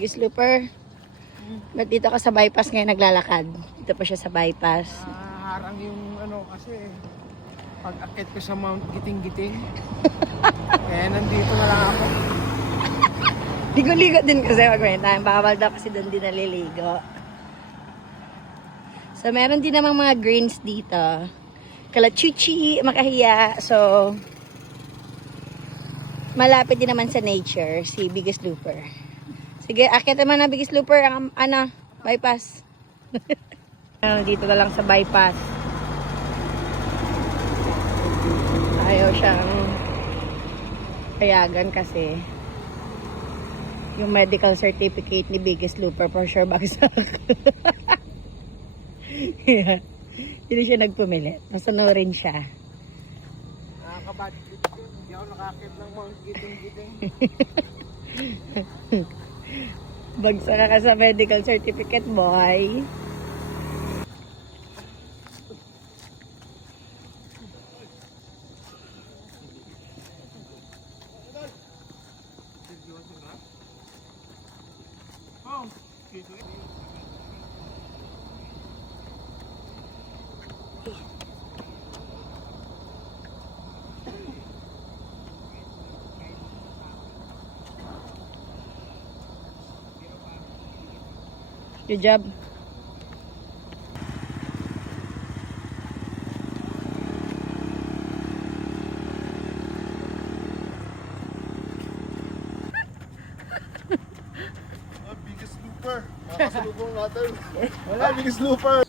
Biggest Looper. Ba't dito ka sa bypass ngayon naglalakad? Dito pa siya sa bypass. Harang yung ano kasi pag akit ko sa Mount Giting-Giting. Kaya nandito na lang ako. Ligo-ligo din kasi pag may time. Bawal daw kasi doon din naliligo. So, meron din namang mga greens dito. Kalachuchi, makahiya. So, malapit din naman sa nature, si Biggest Looper. Sige, akit naman na Biggest Looper, ang ano, bypass. Dito na lang sa bypass. Ayaw siyang payagan kasi yung medical certificate ni Biggest Looper for sure bagsak. Yeah. Hindi siya nagpumilit. Nasunurin siya. Nakakabad trip ko. Hindi ako nakakit ng Mount Giting-Giting. Bagsak ka sa medical certificate, boy. Good job. Biggest Looper. Nakasalubong natin. Wala, Biggest Looper.